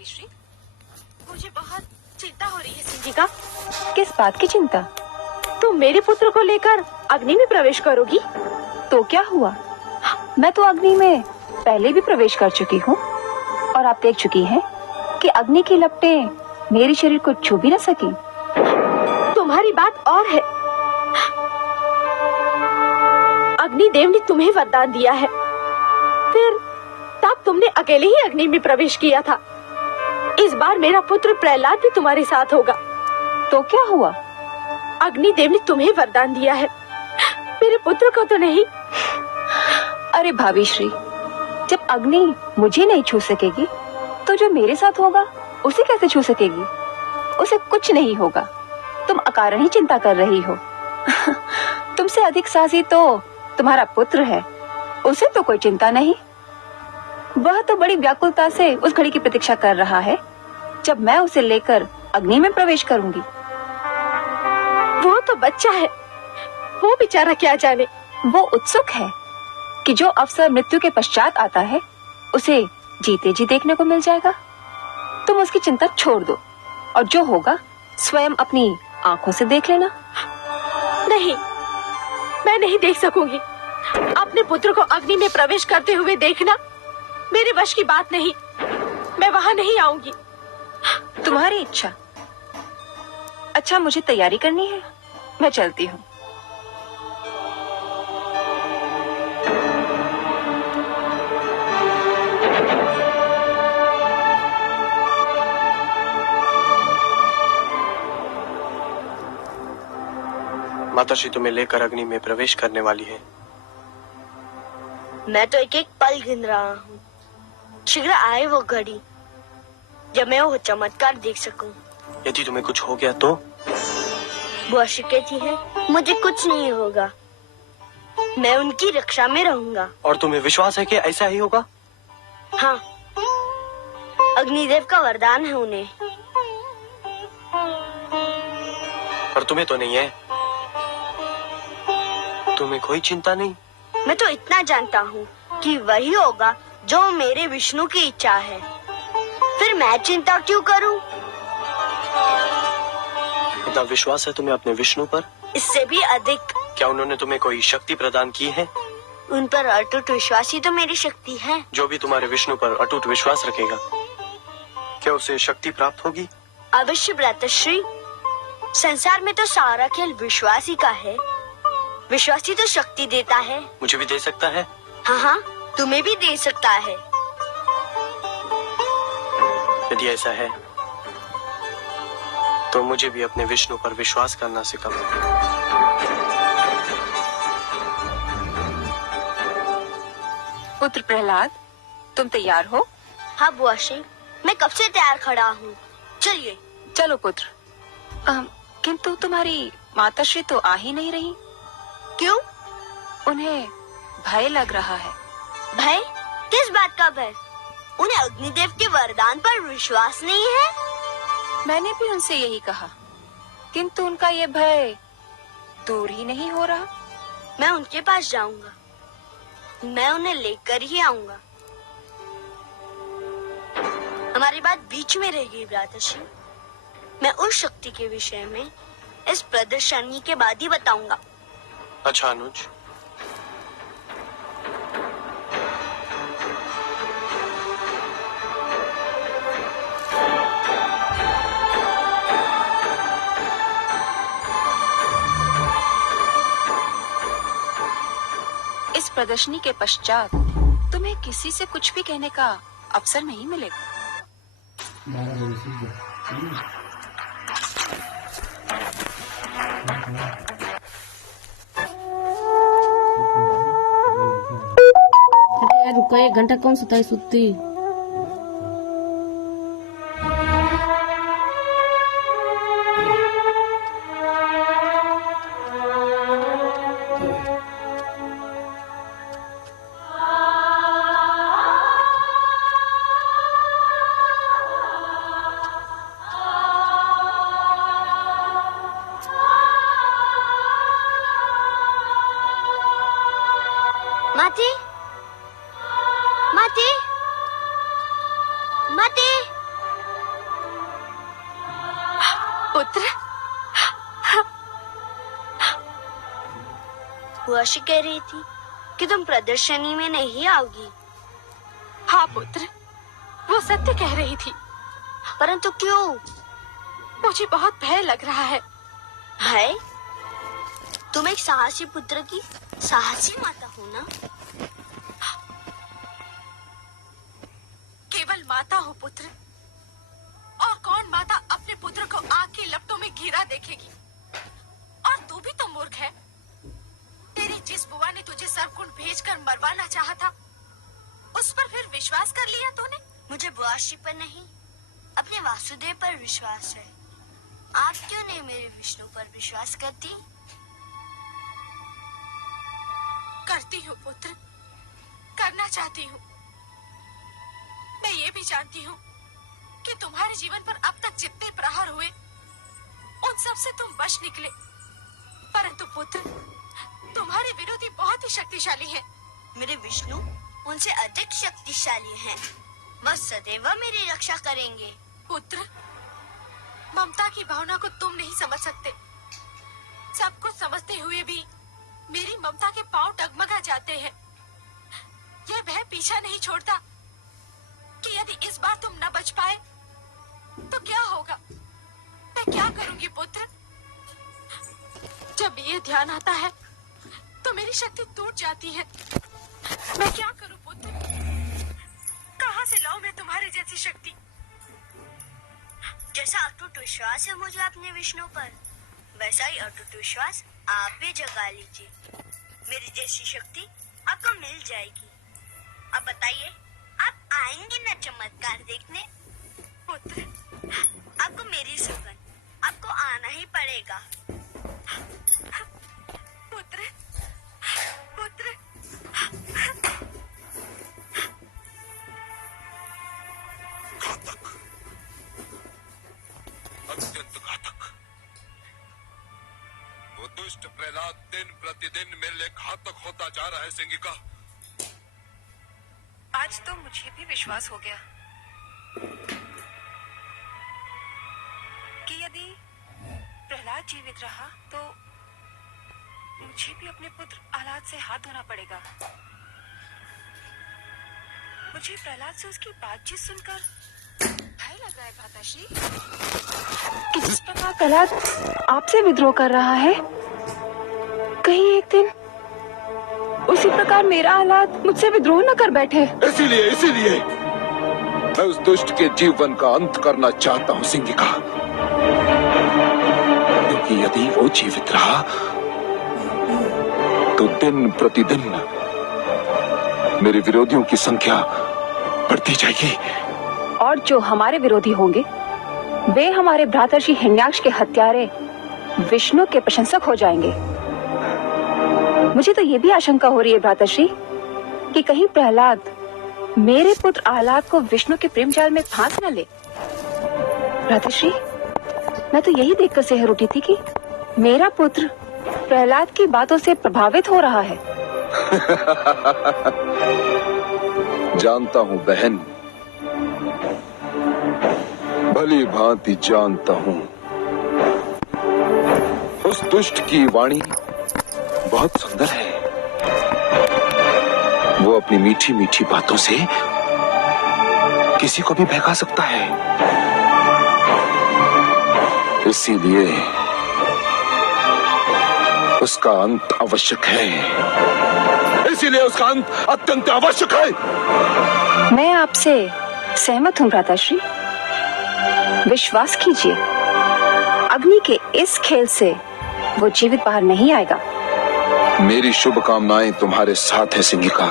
भाभी श्री, मुझे बहुत चिंता हो रही है सिंधिका। किस बात की चिंता? तुम मेरे पुत्र को लेकर अग्नि में प्रवेश करोगी? तो क्या हुआ? मैं तो अग्नि में पहले भी प्रवेश कर चुकी हूँ और आप देख चुकी हैं कि अग्नि की लपटें मेरे शरीर को छू भी न सकी। तुम्हारी बात और है। अग्निदेव ने तुम्हें वरदान दिया है, फिर तब तुमने अकेले ही अग्नि में प्रवेश किया था। इस बार मेरा पुत्र प्रहलाद भी तुम्हारे साथ होगा। तो क्या हुआ? अग्निदेव ने तुम्हें वरदान दिया है, मेरे पुत्र को तो नहीं। अरे भाभी श्री, जब अग्नि मुझे नहीं छू सकेगी तो जो मेरे साथ होगा उसे कैसे छू सकेगी? उसे कुछ नहीं होगा। तुम अकारण ही चिंता कर रही हो। तुमसे अधिक साहसी तो तुम्हारा पुत्र है, उसे तो कोई चिंता नहीं। वह तो बड़ी व्याकुलता से उस घड़ी की प्रतीक्षा कर रहा है जब मैं उसे लेकर अग्नि में प्रवेश करूंगी। वो तो बच्चा है, वो बेचारा क्या जाने। वो उत्सुक है कि जो अवसर मृत्यु के पश्चात आता है उसे जीते जी देखने को मिल जाएगा। तुम उसकी चिंता छोड़ दो और जो होगा स्वयं अपनी आंखों से देख लेना। नहीं, मैं नहीं देख सकूंगी। अपने पुत्र को अग्नि में प्रवेश करते हुए देखना मेरे वश की बात नहीं। मैं वहां नहीं आऊंगी। तुम्हारी इच्छा। अच्छा, मुझे तैयारी करनी है, मैं चलती हूँ। माताश्री तुम्हें लेकर अग्नि में प्रवेश करने वाली है। मैं तो एक एक पल गिन रहा हूँ। शीघ्र आए वो घड़ी जब मैं वो चमत्कार देख सकूं। यदि तुम्हें कुछ हो गया तो? बुआ श्री कहती है मुझे कुछ नहीं होगा, मैं उनकी रक्षा में रहूंगा। और तुम्हें विश्वास है कि ऐसा ही होगा? हाँ, अग्निदेव का वरदान है उन्हें। पर तुम्हें तो नहीं है। तुम्हें कोई चिंता नहीं? मैं तो इतना जानता हूँ कि वही होगा जो मेरे विष्णु की इच्छा है, फिर मैं चिंता क्यों करूँ? इतना विश्वास है तुम्हें अपने विष्णु पर? इससे भी अधिक। क्या उन्होंने तुम्हें कोई शक्ति प्रदान की है? उन पर अटूट विश्वास ही तो मेरी शक्ति है। जो भी तुम्हारे विष्णु पर अटूट विश्वास रखेगा, क्या उसे शक्ति प्राप्त होगी? अवश्य भ्रातश्री, संसार में तो सारा खेल विश्वास ही का है। विश्वास ही तो शक्ति देता है। मुझे भी दे सकता है? हाँ हाँ, तुम्हें भी दे सकता है। यदि ऐसा है तो मुझे भी अपने विष्णु पर विश्वास करना सिखाओ। पुत्र प्रहलाद, तुम तैयार हो? हाँ बुआ श्री, मैं कब से तैयार खड़ा हूँ। चलिए। चलो पुत्र। किंतु तुम्हारी माताश्री तो आ ही नहीं रही। क्यों? उन्हें भय लग रहा है। भय? किस बात का भय? उन्हें अग्निदेव के वरदान पर विश्वास नहीं है? मैंने भी उनसे यही कहा, किंतु उनका ये भय दूर ही नहीं हो रहा। मैं उनके पास जाऊंगा, मैं उन्हें लेकर ही आऊंगा। हमारी बात बीच में रहेगी भ्रातश्री। मैं उस शक्ति के विषय में इस प्रदर्शनी के बाद ही बताऊंगा। अच्छा अनुज, इस प्रदर्शनी के पश्चात तुम्हें किसी से कुछ भी कहने का अवसर नहीं मिलेगा। रुको, 1 घंटा कौन सुताई सुती। माती, माती, माती, पुत्र, बुआशी कह रही थी कि तुम प्रदर्शनी में नहीं आओगी, हाँ पुत्र, वो सत्य कह रही थी। परंतु क्यों? मुझे बहुत भय लग रहा है। भय? तुम एक साहसी पुत्र की साहसी माता हो ना? केवल माता हो पुत्र, और कौन माता अपने पुत्र को आग की लपटों में घिरा देखेगी? और तू भी तो मूर्ख है। तेरी जिस बुआ ने तुझे सर्वकुंड भेजकर मरवाना चाहा था, उस पर फिर विश्वास कर लिया तूने? मुझे बुआशी पर नहीं, अपने वासुदेव पर विश्वास है। आप क्यों नहीं मेरे विष्णु पर विश्वास करती? करती हूँ पुत्र, करना चाहती हूँ। मैं ये भी जानती हूँ कि तुम्हारे जीवन पर अब तक जितने प्रहार हुए, उन सब से तुम बच निकले। परंतु पुत्र, तुम्हारे विरोधी बहुत ही शक्तिशाली हैं। मेरे विष्णु उनसे अधिक शक्तिशाली हैं। वह सदैव मेरी रक्षा करेंगे। पुत्र, ममता की भावना को तुम नहीं समझ सकते। सब कुछ समझते हुए भी मेरी ममता के पांव डगमगा जाते हैं। यह भय पीछा नहीं छोड़ता कि यदि इस बार तुम न बच पाए तो क्या होगा। मैं क्या करूंगी पुत्र? जब ये ध्यान आता है तो मेरी शक्ति टूट जाती है। मैं क्या करूं पुत्र? कहां से लाऊं मैं तुम्हारे जैसी शक्ति? जैसा अटूट विश्वास है मुझे अपने विष्णु पर, वैसा ही अटूट विश्वास आप भी जगा लीजिए। मेरी जैसी शक्ति आपको मिल जाएगी। अब बताइए, आप आएंगे न चमत्कार देखने? पुत्र, आपको मेरी सुगंध, आपको आना ही पड़ेगा। पुत्र, पुत्र, घातक, अत्यंत घातक। वो दुष्ट प्रहलाद दिन प्रतिदिन मेरे लिए घातक होता जा रहा है सिंगिका। आज तो मुझे भी विश्वास हो गया कि यदि प्रहलाद जीवित रहा तो मुझे भी अपने पुत्र आह्लाद से हाथ धोना पड़ेगा। मुझे प्रहलाद से उसकी बातचीत सुनकर भय लग रहा है भ्राताश्री कि जिस प्रकार प्रहलाद आपसे विद्रोह कर रहा है, कहीं एक दिन उसी प्रकार मेरा आह्लाद मुझसे विद्रोह न कर बैठे। इसीलिए मैं उस दुष्ट के जीवन का अंत करना चाहता हूँ सिंगिका, क्योंकि यदि वो जीवित रहा तो दिन प्रतिदिन मेरे विरोधियों की संख्या बढ़ती जाएगी। और जो हमारे विरोधी होंगे वे हमारे भ्रातर्षि हिरण्याक्ष के हत्यारे विष्णु के प्रशंसक हो जाएंगे। मुझे तो ये भी आशंका हो रही है भ्रातर्षि कि कहीं प्रहलाद मेरे पुत्र आह्लाद को विष्णु के प्रेम जाल में फांस न ले। भ्रातर्षि, मैं तो यही देखकर सहर उठी थी कि मेरा पुत्र प्रहलाद की बातों से प्रभावित हो रहा है। जानता हूँ बहन, भली भांति जानता हूँ। उस दुष्ट की वाणी बहुत सुंदर है। वो अपनी मीठी मीठी बातों से किसी को भी बहका सकता है। इसीलिए उसका अंत आवश्यक है। इसीलिए उसका अंत अत्यंत आवश्यक है। मैं आपसे सहमत हूँ भ्राताश्री। विश्वास कीजिए, अग्नि के इस खेल से वो जीवित बाहर नहीं आएगा। मेरी शुभकामनाएं तुम्हारे साथ है सिंगिका,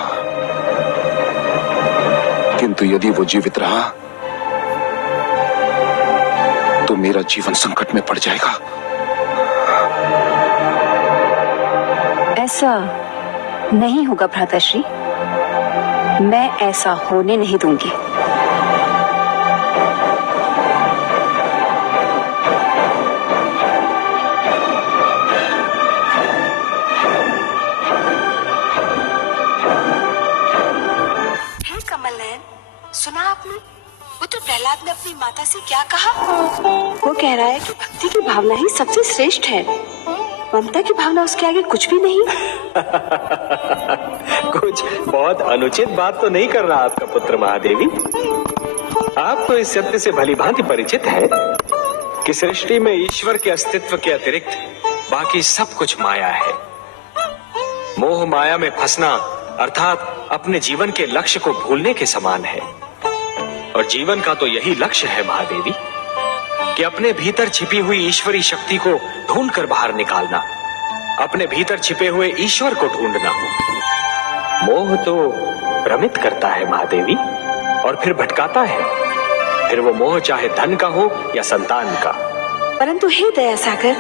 किंतु यदि वो जीवित रहा तो मेरा जीवन संकट में पड़ जाएगा। ऐसा नहीं होगा भ्राताश्री, मैं ऐसा होने नहीं दूंगी। हे कमल नयन, सुना आपने? पुत्र प्रहलाद प्रहलाद ने अपनी माता से क्या कहा? वो कह रहा है कि भक्ति की भावना ही सबसे श्रेष्ठ है, ममता की भावना उसके आगे कुछ भी नहीं। कुछ बहुत अनुचित बात तो नहीं कर रहा आपका पुत्र महादेवी। आप तो इस सत्य से भली भांति परिचित है कि सृष्टि में ईश्वर के अस्तित्व के अतिरिक्त बाकी सब कुछ माया है। मोह माया में फंसना अर्थात अपने जीवन के लक्ष्य को भूलने के समान है। और जीवन का तो यही लक्ष्य है महादेवी कि अपने भीतर छिपी हुई ईश्वरी शक्ति को ढूंढकर बाहर निकालना, अपने भीतर छिपे हुए ईश्वर को ढूंढना। मोह तो भ्रमित करता है महादेवी और फिर भटकाता है, फिर वो मोह चाहे धन का हो या संतान का। परंतु हे दया सागर,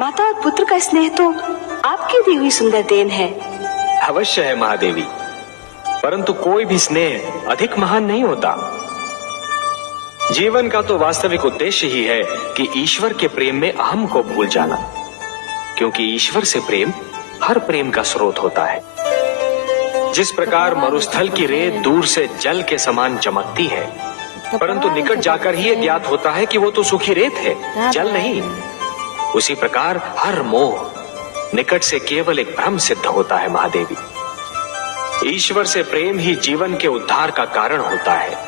माता और पुत्र का स्नेह तो आपकी दी हुई सुंदर देन है। अवश्य है महादेवी, परंतु कोई भी स्नेह अधिक महान नहीं होता। जीवन का तो वास्तविक उद्देश्य ही है कि ईश्वर के प्रेम में अहम को भूल जाना, क्योंकि ईश्वर से प्रेम हर प्रेम का स्रोत होता है। जिस प्रकार मरुस्थल की रेत दूर से जल के समान चमकती है, परंतु निकट जाकर ही यह ज्ञात होता है कि वो तो सूखी रेत है, जल नहीं। उसी प्रकार हर मोह निकट से केवल एक भ्रम सिद्ध होता है महादेवी। ईश्वर से प्रेम ही जीवन के उद्धार का कारण होता है।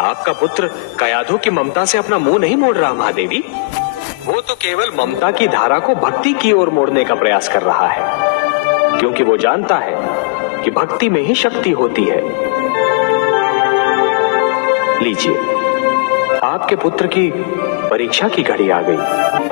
आपका पुत्र कयाधु की ममता से अपना मुंह नहीं मोड़ रहा महादेवी, वो तो केवल ममता की धारा को भक्ति की ओर मोड़ने का प्रयास कर रहा है, क्योंकि वो जानता है कि भक्ति में ही शक्ति होती है। लीजिए, आपके पुत्र की परीक्षा की घड़ी आ गई।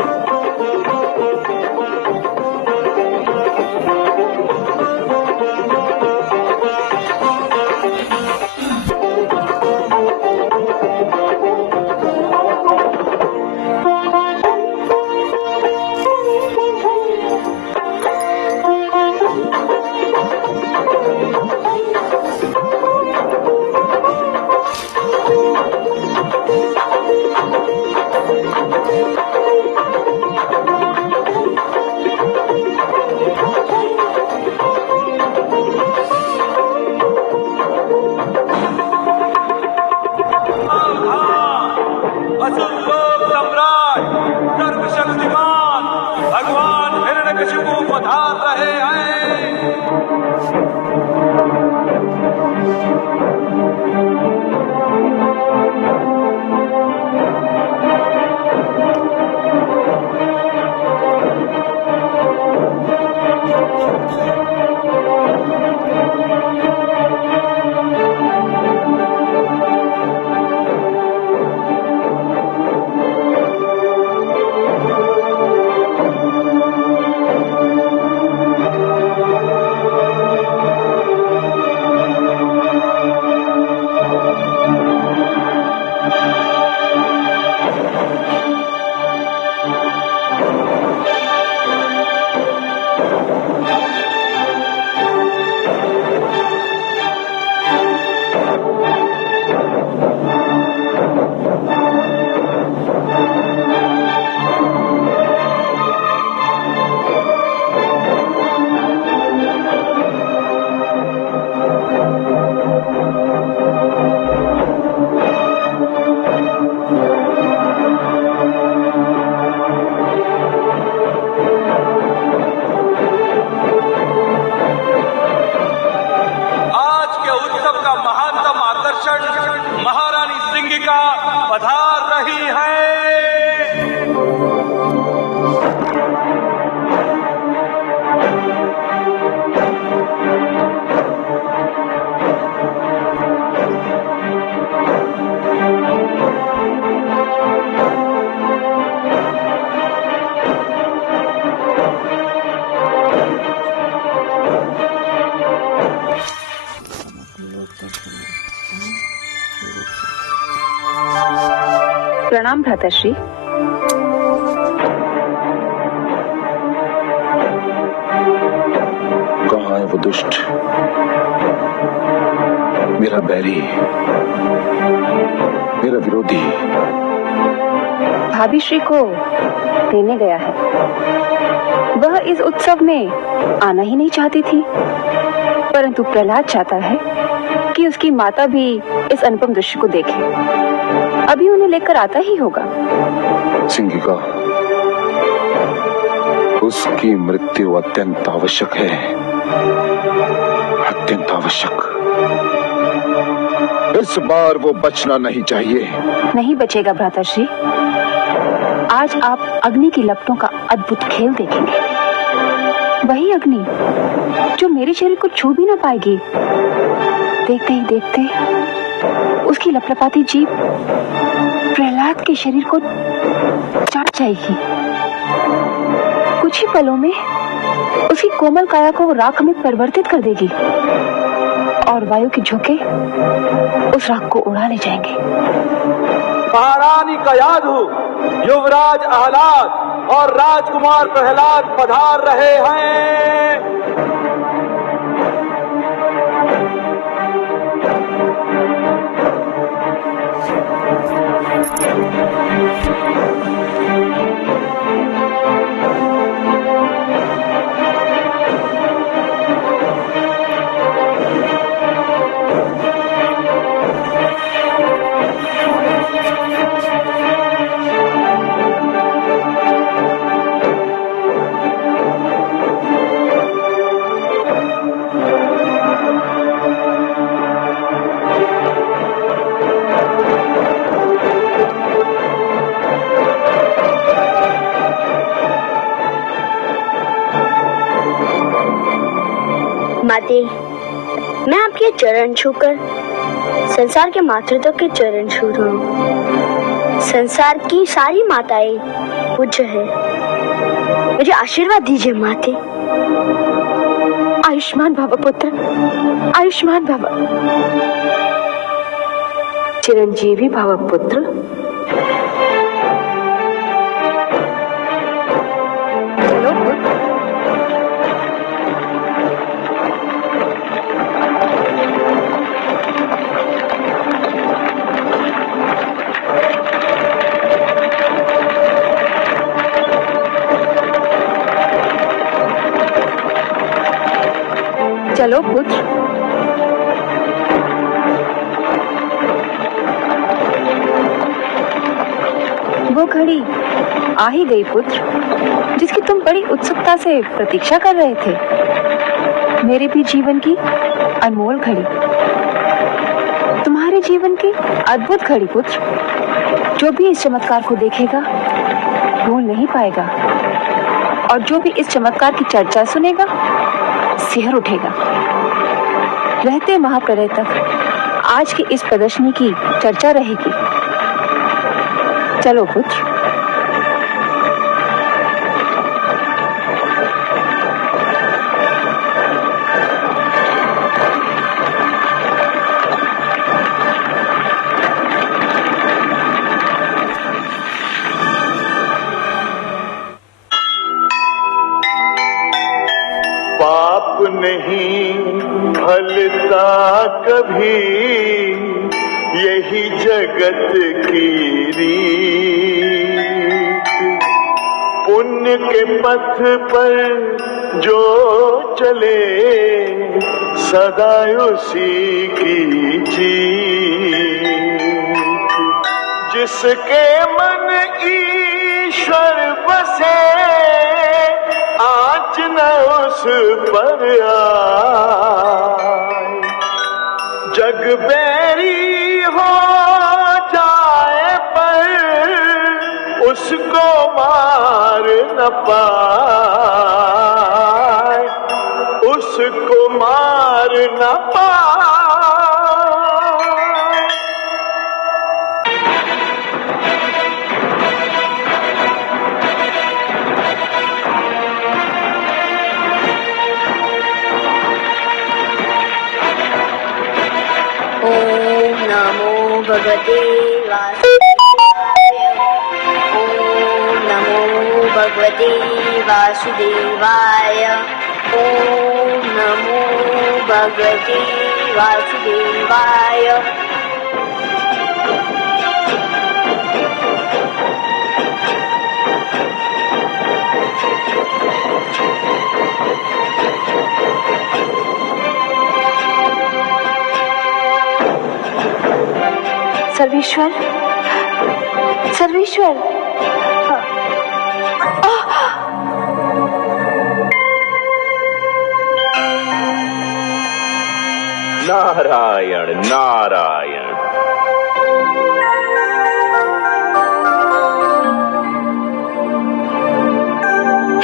प्रणाम भ्राताश्री। कहाँ है वो दुष्ट, मेरा बैरी, मेरा विरोधी? भाभी श्री को देने गया है। वह इस उत्सव में आना ही नहीं चाहती थी, परंतु प्रहलाद चाहता है कि उसकी माता भी इस अनुपम दृश्य को देखे। अभी उन्हें लेकर आता ही होगा। सिंगिका, उसकी मृत्यु अत्यंत आवश्यक है, अत्यंत आवश्यक। इस बार वो बचना नहीं चाहिए। नहीं बचेगा भ्राताश्री। आज आप अग्नि की लपटों का अद्भुत खेल देखेंगे। वही अग्नि जो मेरे शरीर को छू भी ना पाएगी। देखते ही देखते उसकी लपलपाती जीभ प्रहलाद के शरीर को चाट जाएगी। कुछ ही पलों में उसकी कोमल काया को राख में परिवर्तित कर देगी और वायु के झोंके उस राख को उड़ा ले जाएंगे। महारानी कयाधु, युवराज आह्लाद और राजकुमार प्रहलाद पधार रहे हैं। माते, मैं आपके चरण छूकर संसार के मातृत्व के चरण छू रहा हूँ। संसार की सारी माताएं पूज्य है। मुझे आशीर्वाद दीजिए माते। आयुष्मान भव पुत्र, आयुष्मान भव। चिरंजीवी भव पुत्र। चलो पुत्र। चलो पुत्र। वो घड़ी आ ही गई पुत्र, जिसकी तुम बड़ी उत्सुकता से प्रतीक्षा कर रहे थे। मेरे भी जीवन की अनमोल घड़ी, तुम्हारे जीवन की अद्भुत घड़ी पुत्र। जो भी इस चमत्कार को देखेगा भूल नहीं पाएगा, और जो भी इस चमत्कार की चर्चा सुनेगा सिहर उठेगा। रहते महाप्रलय तक आज की इस प्रदर्शनी की चर्चा रहेगी। चलो पुत्र। पाप नहीं फलता कभी, यही जगत की रीत। पुण्य के पथ पर जो चले सदा उसी की जीत। जिसके मन ईश्वर बसे आँच न उस पर आए। जग बैरी हो जाए पर उसको मार न पाए, उसको मार न पाए। भगवते वासुदेवाय। ओम नमो भगवते वासुदेवाय। ओम नमो भगवते वासुदेवाय। सर्वेश्वर, सर्वेश्वर। नारायण नारायण।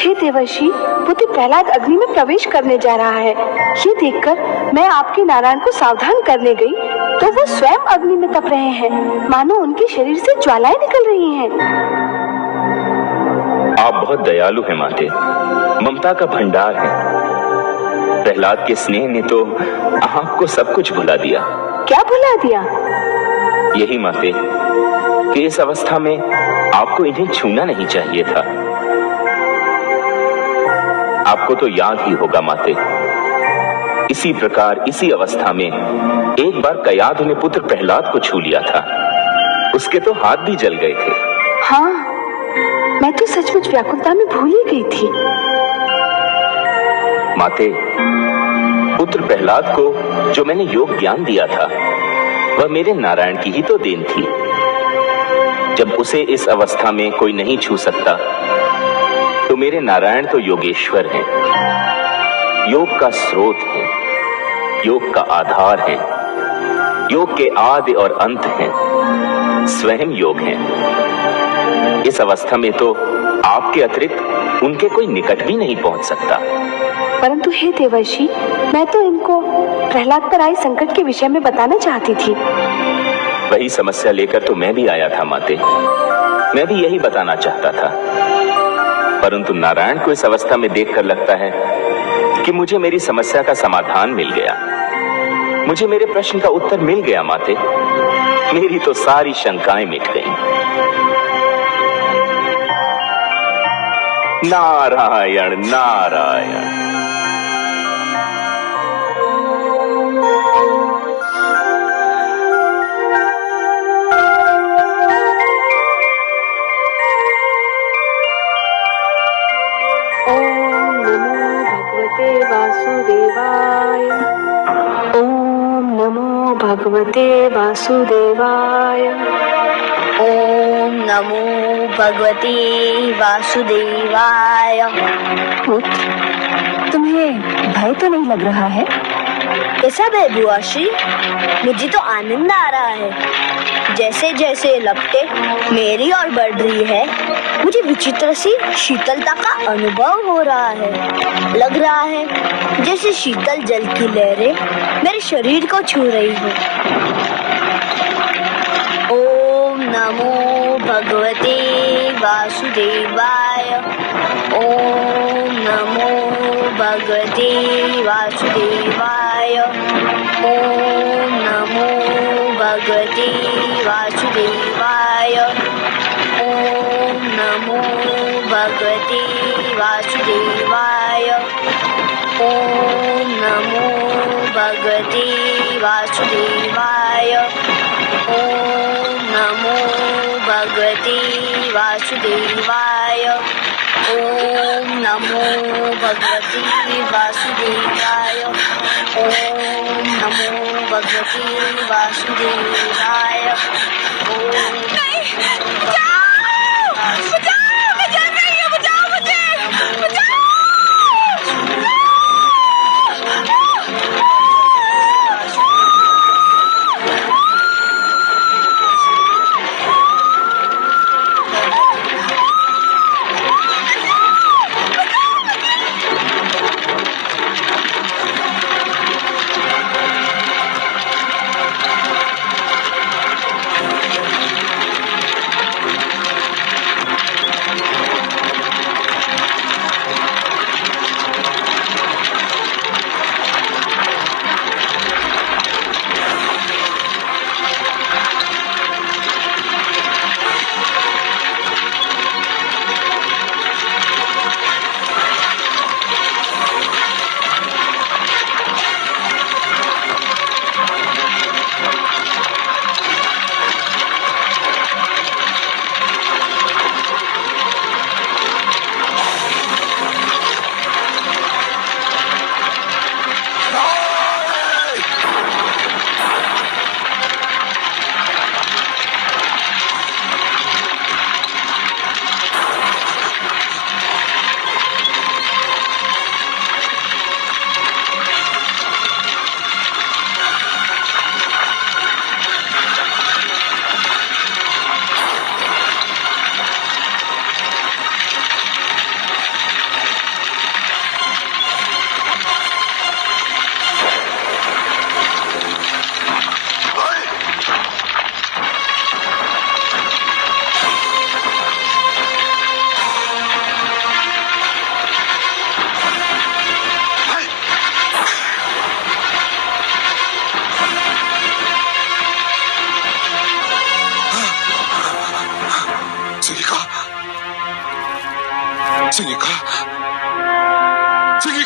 हे देवर्षि, पुत्र प्रहलाद अग्नि में प्रवेश करने जा रहा है। ये देखकर मैं आपके नारायण को सावधान करने गई तो वो स्वयं अग्नि में तप रहे हैं, मानो उनके शरीर से ज्वालाएं निकल रही हैं। आप बहुत दयालु हैं माते, ममता का भंडार है। प्रहलाद के स्नेह ने तो आपको सब कुछ भुला दिया। क्या भुला दिया? यही माते कि इस अवस्था में आपको इन्हें छूना नहीं चाहिए था। आपको तो याद ही होगा माते, इसी प्रकार इसी अवस्था में एक बार कयाधु ने पुत्र प्रहलाद को छू लिया था। उसके तो हाथ भी जल गए थे। हाँ, मैं तो सचमुच व्याकुलता में भूल ही गई थी। माते, पुत्र प्रहलाद को जो मैंने योग ज्ञान दिया था वह मेरे नारायण की ही तो देन थी। जब उसे इस अवस्था में कोई नहीं छू सकता तो मेरे नारायण तो योगेश्वर हैं, योग का स्रोत है, योग का आधार है, योग के आदि और अंत हैं, स्वयं योग हैं। इस अवस्था में तो आपके अतिरिक्त उनके कोई निकट भी नहीं पहुंच सकता। परंतु हे देवर्षि, मैं तो इनको प्रहलाद पर आए संकट के विषय में बताना चाहती थी। वही समस्या लेकर तो मैं भी आया था माते, मैं भी यही बताना चाहता था। परंतु नारायण को इस अवस्था में देखकर लगता है कि मुझे मेरी समस्या का समाधान मिल गया, मुझे मेरे प्रश्न का उत्तर मिल गया माते। मेरी तो सारी शंकाएं मिट गईं। नारायण नारायण। भगवते वासुदेवाय। ओम नमो भगवते वासुदेवाय। पुत्र, तुम्हें भय तो नहीं लग रहा है? कैसा भय बुआ श्री? मुझे तो आनंद आ रहा है। जैसे जैसे लपटे मेरी ओर बढ़ रही है, मुझे विचित्र सी शीतलता का अनुभव हो रहा है। लग रहा है जैसे शीतल जल की लहरें मेरे शरीर को छू रही हो। ओम नमो भगवते वासुदेवाय। ओम नमो भगवते वासुदेवाय। ओम नमो भगवते वासुदेवाय। ओम नमो भगवते वासुदेवाय। ओम नमो भगवते वासुदेवाय। ओम नमो भगवते वासुदेवाय। ओम नमो भगवते वासुदेवाय। ओम नमो भगवते वासुदेवाय।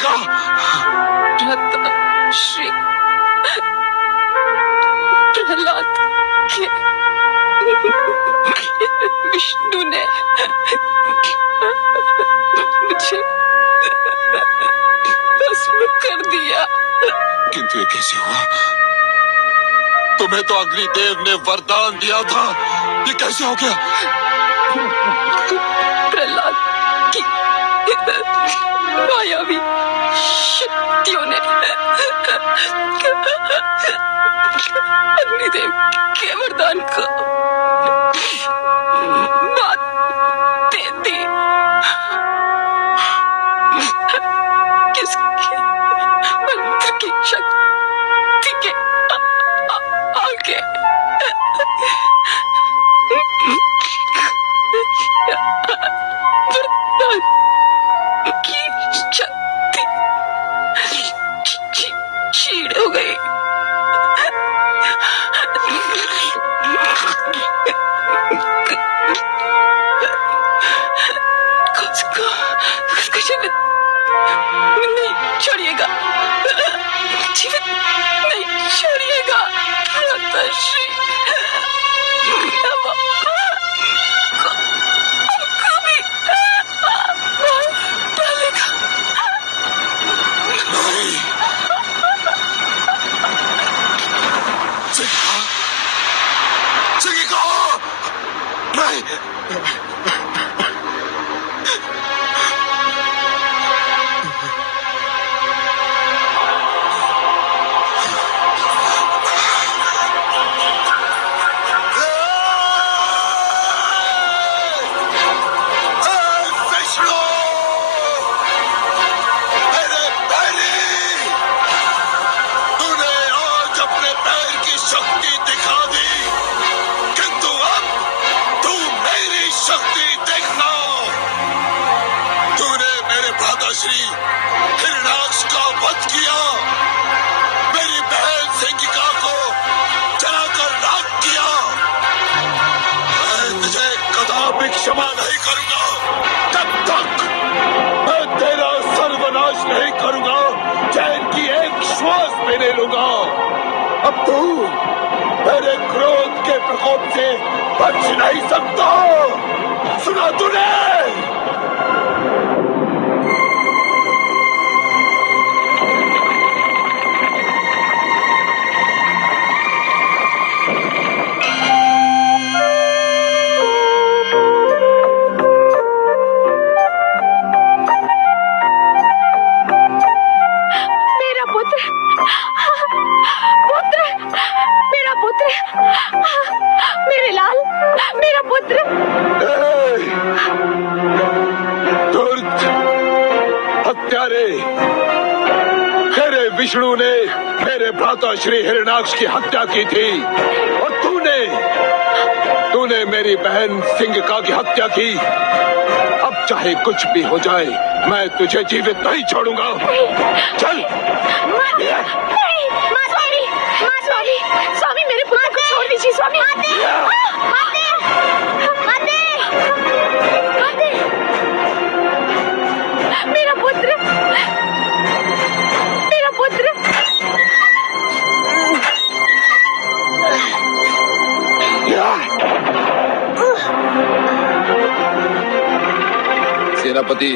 सिंहिका। श्री प्रहलाद के विष्णु ने मुझे भस्म कर दिया। किंतु ये कैसे हुआ? तुम्हें तो अग्निदेव ने वरदान दिया था, ये कैसे हो गया? प्रहलाद की मायावी शक्तियों ने अग्निदेव के वरदान को बात दे दी। किसके मंत्र की शक्ति के आगे वरदान की शक्ति छीड़ हो गई। उसको जीवित नहीं छोड़िएगा, जीवित नहीं छोड़िएगा। माताश्री हमको भी मार डालेगा। नहीं, सिंहिका, सिंहिका, नहीं। श्री हिरणाक्ष का वध किया, मेरी बहन सिंहिका को जलाकर राख किया। मैं तुझे कदापि क्षमा नहीं करूंगा जब तक मैं तेरा सर्वनाश नहीं करूंगा, चैन की एक श्वास भी नहीं लूंगा। अब तू मेरे क्रोध के प्रकोप से बच नहीं सकता। सुना तूने? मेरे लाल, मेरा पुत्र। धूर्त हत्यारे, तेरे विष्णु ने मेरे भ्राता श्री हिरणाक्ष की हत्या की थी और तूने मेरी बहन सिंहिका की हत्या की। अब चाहे कुछ भी हो जाए, मैं तुझे जीवित नहीं छोड़ूंगा। चल। स्वामी, मेरे पुत्र को छोड़ दीजिए। स्वामी, मेरा पुत्र, मेरा पुत्र। सेनापति,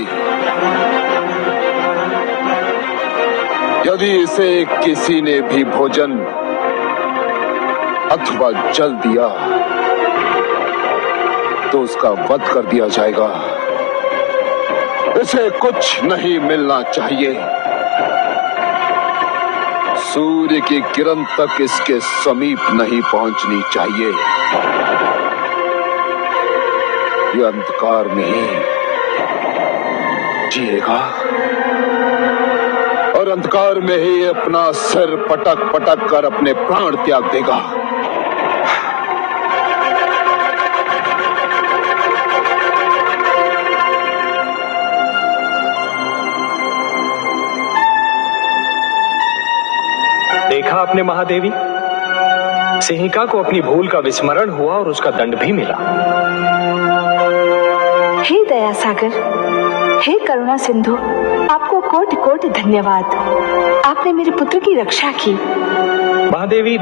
यदि इसे किसी ने भी भोजन अथवा जल दिया तो उसका वध कर दिया जाएगा। इसे कुछ नहीं मिलना चाहिए। सूर्य की किरण तक इसके समीप नहीं पहुंचनी चाहिए। ये अंधकार में ही जिएगा और अंधकार में ही अपना सिर पटक पटक कर अपने प्राण त्याग देगा। देखा आपने महादेवी, सिंहिका को अपनी भूल का विस्मरण हुआ और उसका दंड भी मिला। हे दया सागर, हे करुणा सिंधु, आपको कोटि कोटि धन्यवाद। आपने मेरे पुत्र की रक्षा की। महादेवी,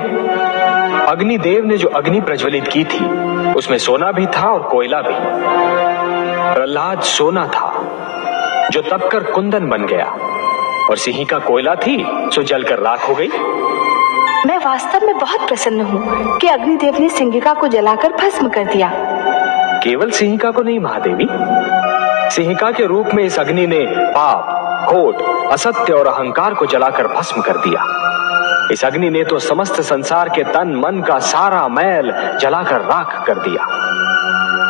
अग्निदेव ने जो अग्नि प्रज्वलित की थी उसमें सोना भी था और कोयला भी। प्रहलाद सोना था जो तपकर कुंदन बन गया, और सिंहिका कोयला थी जो जलकर राख हो गई। मैं वास्तव में बहुत प्रसन्न हूँ कि अग्निदेव ने सिंहिका को जलाकर भस्म कर दिया। केवल सिंहिका को नहीं महादेवी, सिंहिका के रूप में इस अग्नि ने पाप, खोट, असत्य और अहंकार को जलाकर भस्म कर दिया। इस अग्नि ने तो समस्त संसार के तन मन का सारा मैल जलाकर राख कर दिया।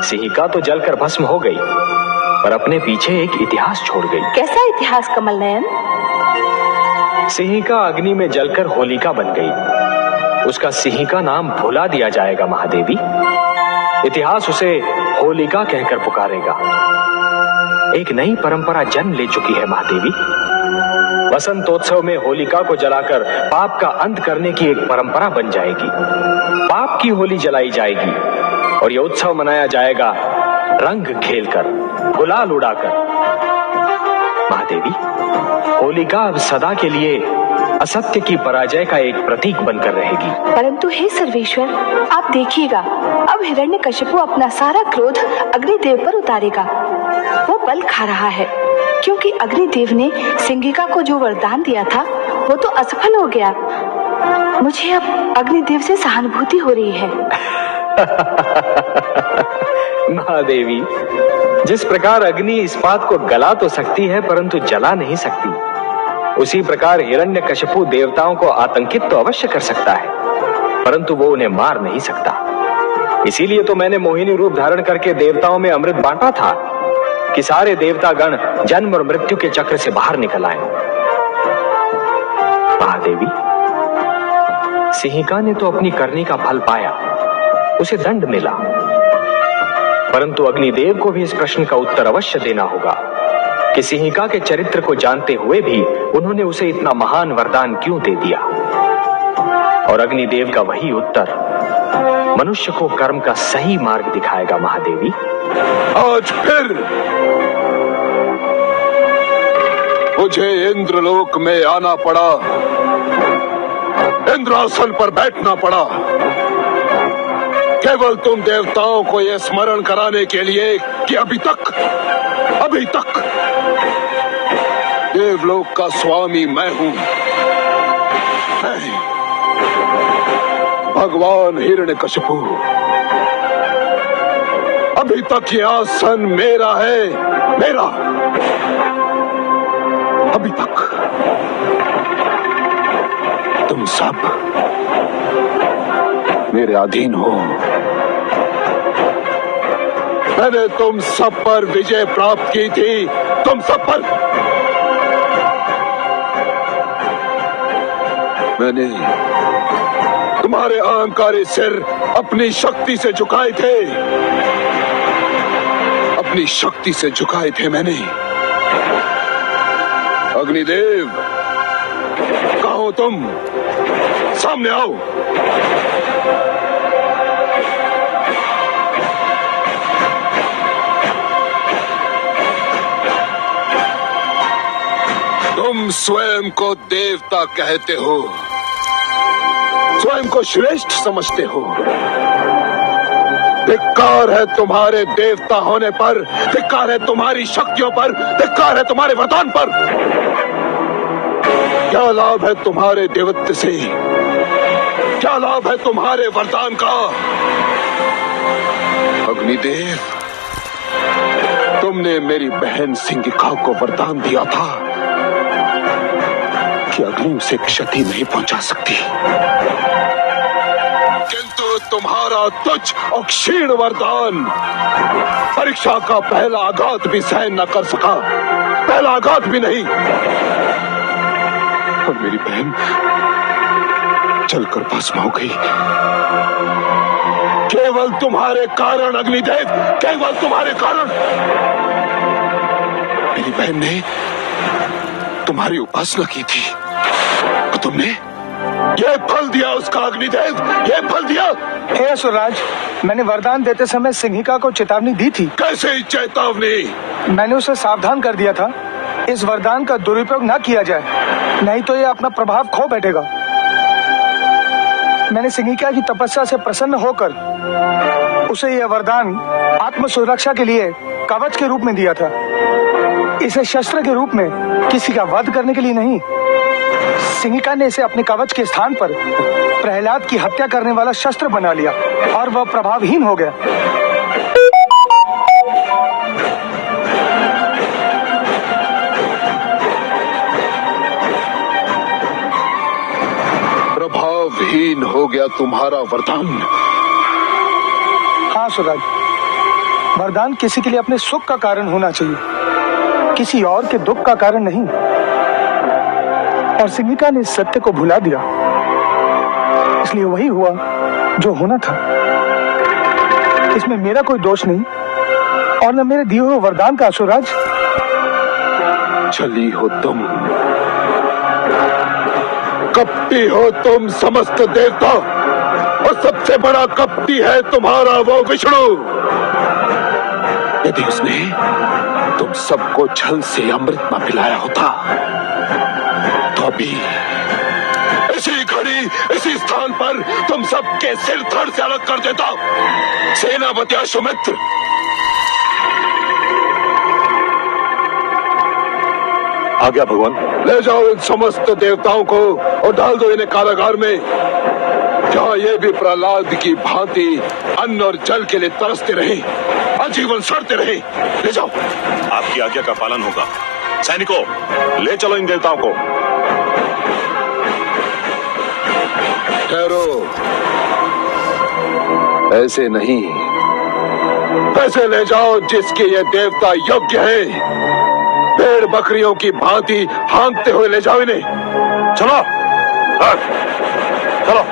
सिंहिका तो जलकर भस्म हो गई, पर अपने पीछे एक इतिहास छोड़ गई। कैसा इतिहास कमल नयन? सिंहिका अग्नि में जलकर होलिका बन गई। उसका सिंहिका नाम भुला दिया जाएगा महादेवी। इतिहास उसे होलिका कहकर पुकारेगा। एक नई परंपरा जन्म ले चुकी है महादेवी। वसंतोत्सव में होलिका को जलाकर पाप का अंत करने की एक परंपरा बन जाएगी। पाप की होली जलाई जाएगी और यह उत्सव मनाया जाएगा रंग खेलकर, गुलाल उड़ाकर। महादेवी, होलिका अब सदा के लिए असत्य की पराजय का एक प्रतीक बनकर रहेगी। परंतु हे सर्वेश्वर, आप देखिएगा, अब हिरण्यकशिपु अपना सारा क्रोध अग्निदेव पर उतारेगा। वो बल खा रहा है, क्योंकि अग्निदेव ने सिंहिका को जो वरदान दिया था वो तो असफल हो गया। मुझे अब अग्निदेव से सहानुभूति हो रही है। महादेवी, जिस प्रकार अग्नि इस्पात को गला तो सकती है परंतु जला नहीं सकती, उसी प्रकार हिरण्यकशिपु देवताओं को आतंकित तो अवश्य कर सकता है, परंतु वो उन्हें मार नहीं सकता। इसीलिए तो मैंने मोहिनी रूप धारण करके देवताओं में अमृत बांटा था कि सारे देवतागण जन्म और मृत्यु के चक्र से बाहर निकल आए। महादेवी, सिंहिका ने तो अपनी करनी का फल पाया, उसे दंड मिला, परंतु अग्निदेव को भी इस प्रश्न का उत्तर अवश्य देना होगा कि सिंहिका के चरित्र को जानते हुए भी उन्होंने उसे इतना महान वरदान क्यों दे दिया। और अग्निदेव का वही उत्तर मनुष्य को कर्म का सही मार्ग दिखाएगा। महादेवी, आज फिर मुझे इंद्रलोक में आना पड़ा, इंद्रासन पर बैठना पड़ा, केवल तुम देवताओं को यह स्मरण कराने के लिए कि अभी तक देवलोक का स्वामी मैं हूं। भगवान हिरण्यकशिपु, अभी तक ये आसन मेरा है, मेरा। अभी तक तुम सब मेरे अधीन हो। मैंने तुम सब पर विजय प्राप्त की थी, तुम सब पर। मैंने तुम्हारे अहंकारी सिर अपनी शक्ति से झुकाए थे, अपनी शक्ति से झुकाए थे मैंने। अग्निदेव, कहाँ हो तुम? सामने आओ। तुम स्वयं को देवता कहते हो, स्वयं को श्रेष्ठ समझते हो। धिक्कार है तुम्हारे देवता होने पर, धिक्कार है तुम्हारी शक्तियों पर, धिक्कार है तुम्हारे वरदान पर। क्या लाभ है तुम्हारे देवत्व से? क्या लाभ है तुम्हारे वरदान का? अग्निदेव, तुमने मेरी बहन सिंहिका को वरदान दिया था कि अग्नि उसे क्षति नहीं पहुंचा सकती, किंतु तुम्हारा तुच्छ और क्षीण वरदान परीक्षा का पहला आघात भी सहन न कर सका, पहला आघात भी नहीं। और मेरी बहन जलकर भस्म हो गई, केवल तुम्हारे कारण। अग्निदेव, केवल तुम्हारे कारण। मेरी बहन ने तुम्हारी उपासना की थी, तो तुमने ये फल दिया उसका। अग्निदेव, ये फल दिया। हे असुरराज, मैंने वरदान देते समय सिंहिका को चेतावनी दी थी। कैसे चेतावनी? मैंने उसे सावधान कर दिया था इस वरदान का दुरुपयोग न किया जाए, नहीं तो ये अपना प्रभाव खो बैठेगा। मैंने सिंगिका की तपस्या से प्रसन्न होकर उसे यह वरदान आत्म सुरक्षा के लिए कवच के रूप में दिया था। इसे शस्त्र के रूप में किसी का वध करने के लिए नहीं। सिंगिका ने इसे अपने कवच के स्थान पर प्रहलाद की हत्या करने वाला शस्त्र बना लिया और वह प्रभावहीन हो गया। प्रभावहीन हो गया तुम्हारा वरदान। हाँ सुराज, वरदान किसी के लिए अपने सुख का कारण होना चाहिए, किसी और के दुख का कारण नहीं। और सिंगिका ने इस सत्य को भुला दिया, इसलिए वही हुआ जो होना था। इसमें मेरा कोई दोष नहीं और न मेरे दिए हुए वरदान का। सुराज, चली हो तुम, कपटी हो तुम समस्त देवता, और सबसे बड़ा कपटी है तुम्हारा वो विष्णु। यदि उसने तुम सबको छल से अमृत न पिलाया होता तो अभी इसी घड़ी इसी स्थान पर तुम सबके सिर धड़ से अलग कर देता। सेनापति अश्वमित्र, आ गया भगवान। ले जाओ इन समस्त देवताओं को और डाल दो इन्हें कारागार में, जहाँ ये भी प्रहलाद की भांति अन्न और जल के लिए तरसते रहे, आजीवन सड़ते रहे। ले जाओ। आपकी आज्ञा का पालन होगा। सैनिकों, ले चलो इन देवताओं को। ठहरो, ऐसे नहीं, ऐसे ले जाओ जिसके ये देवता योग्य है। भेड़ बकरियों की भांति हाँकते हुए ले जाओ इन्हें। चलो, चलो।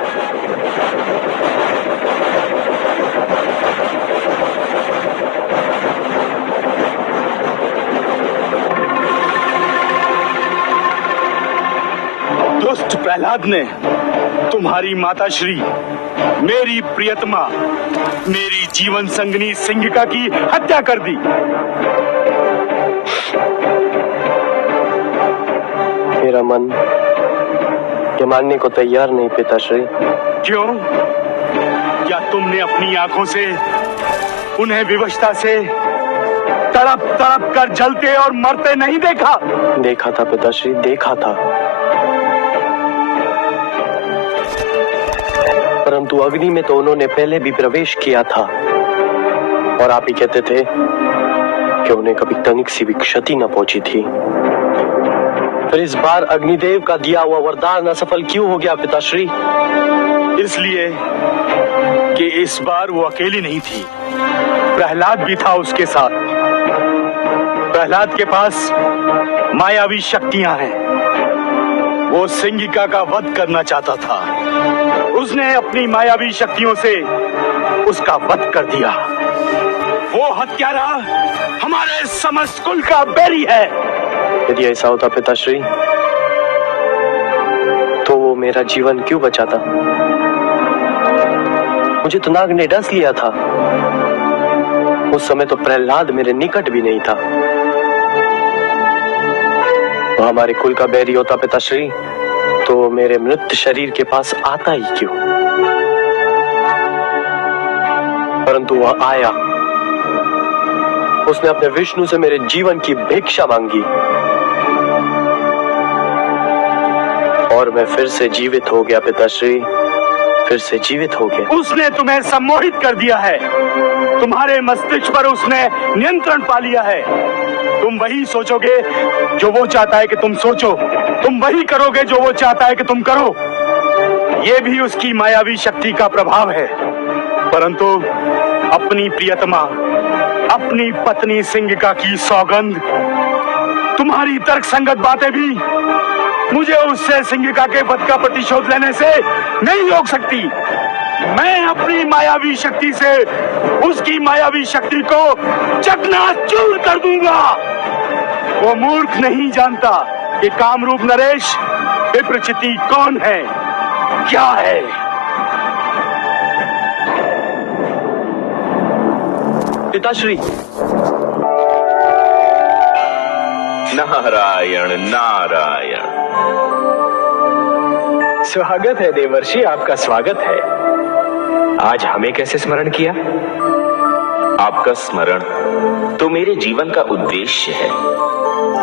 दुष्ट प्रहलाद ने तुम्हारी माता श्री, मेरी प्रियतमा, मेरी जीवन संगनी सिंगिका की हत्या कर दी। मेरा मन ये मानने को तैयार नहीं पिताश्री। क्यों? क्या तुमने अपनी आंखों से उन्हें विवशता से तड़प तड़प कर जलते और मरते नहीं देखा? देखा था पिताश्री, देखा था, परंतु अग्नि में तो उन्होंने पहले भी प्रवेश किया था और आप ही कहते थे कि उन्हें कभी तनिक सी भी क्षति न पहुंची थी। फिर इस बार अग्निदेव का दिया हुआ वरदान असफल क्यों हो गया पिताश्री? इसलिए कि इस बार वो अकेली नहीं थी, प्रहलाद भी था उसके साथ। प्रहलाद के पास मायावी शक्तियां हैं। वो सिंगिका का वध करना चाहता था। उसने अपनी मायावी शक्तियों से उसका वध कर दिया। वो हत्यारा हमारे समस्त कुल का बैरी है। यदि ऐसा होता पिताश्री, तो वो मेरा जीवन क्यों बचाता? मुझे तो नाग ने डस लिया था। उस समय तो प्रहलाद मेरे निकट भी नहीं था। वो हमारे कुल का बैरी होता पिताश्री, तो मेरे मृत शरीर के पास आता ही क्यों? परंतु वह आया। उसने अपने विष्णु से मेरे जीवन की भिक्षा मांगी और मैं फिर से जीवित हो गया पिताश्री, फिर से जीवित हो गया। उसने तुम्हें सम्मोहित कर दिया है। तुम्हारे मस्तिष्क पर उसने नियंत्रण पा लिया है। तुम वही सोचोगे जो वो चाहता है कि तुम सोचो, तुम वही करोगे जो वो चाहता है कि तुम करो। ये भी उसकी मायावी शक्ति का प्रभाव है। परंतु अपनी प्रियतमा, अपनी पत्नी सिंगिका की सौगंध, तुम्हारी तर्कसंगत बातें भी मुझे उससे सिंगिका के वध का प्रतिशोध लेने से नहीं रोक सकती। मैं अपनी मायावी शक्ति से उसकी मायावी शक्ति को चकनाचूर कर दूंगा। वो मूर्ख नहीं जानता कि कामरूप नरेश विप्रचिति कौन है, क्या है। पिताश्री, नारायण नारायण। स्वागत है देवर्षि, आपका स्वागत है। आज हमें कैसे स्मरण किया? आपका स्मरण तो मेरे जीवन का उद्देश्य है,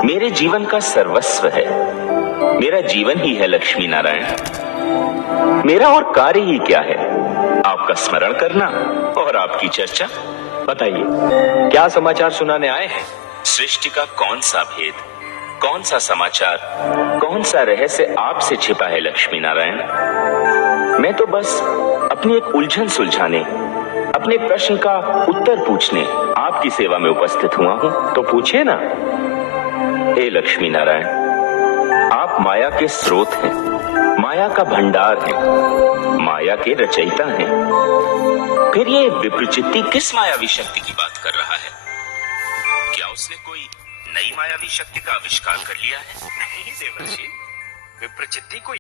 मेरे जीवन का सर्वस्व है। मेरा जीवन ही है लक्ष्मी नारायण। मेरा और कार्य ही क्या है? आपका स्मरण करना और आपकी चर्चा। बताइए, क्या समाचार सुनाने आए हैं? सृष्टि का कौन सा भेद, कौन सा समाचार, कौन सा रहस्य आपसे छिपा है लक्ष्मी नारायण? मैं तो बस अपनी एक उलझन सुलझाने, अपने प्रश्न का उत्तर पूछने आपकी सेवा में उपस्थित हुआ हूं। तो पूछिए ना। हे लक्ष्मी नारायण, आप माया के स्रोत हैं, माया का भंडार है, माया के रचयिता हैं। फिर ये विप्रचित्ति किस मायावी शक्ति की बात कर रहा है? क्या उसने कोई नई मायावी शक्ति का आविष्कार कर लिया है? नहीं देवर्षि, विप्रचित्ति कोई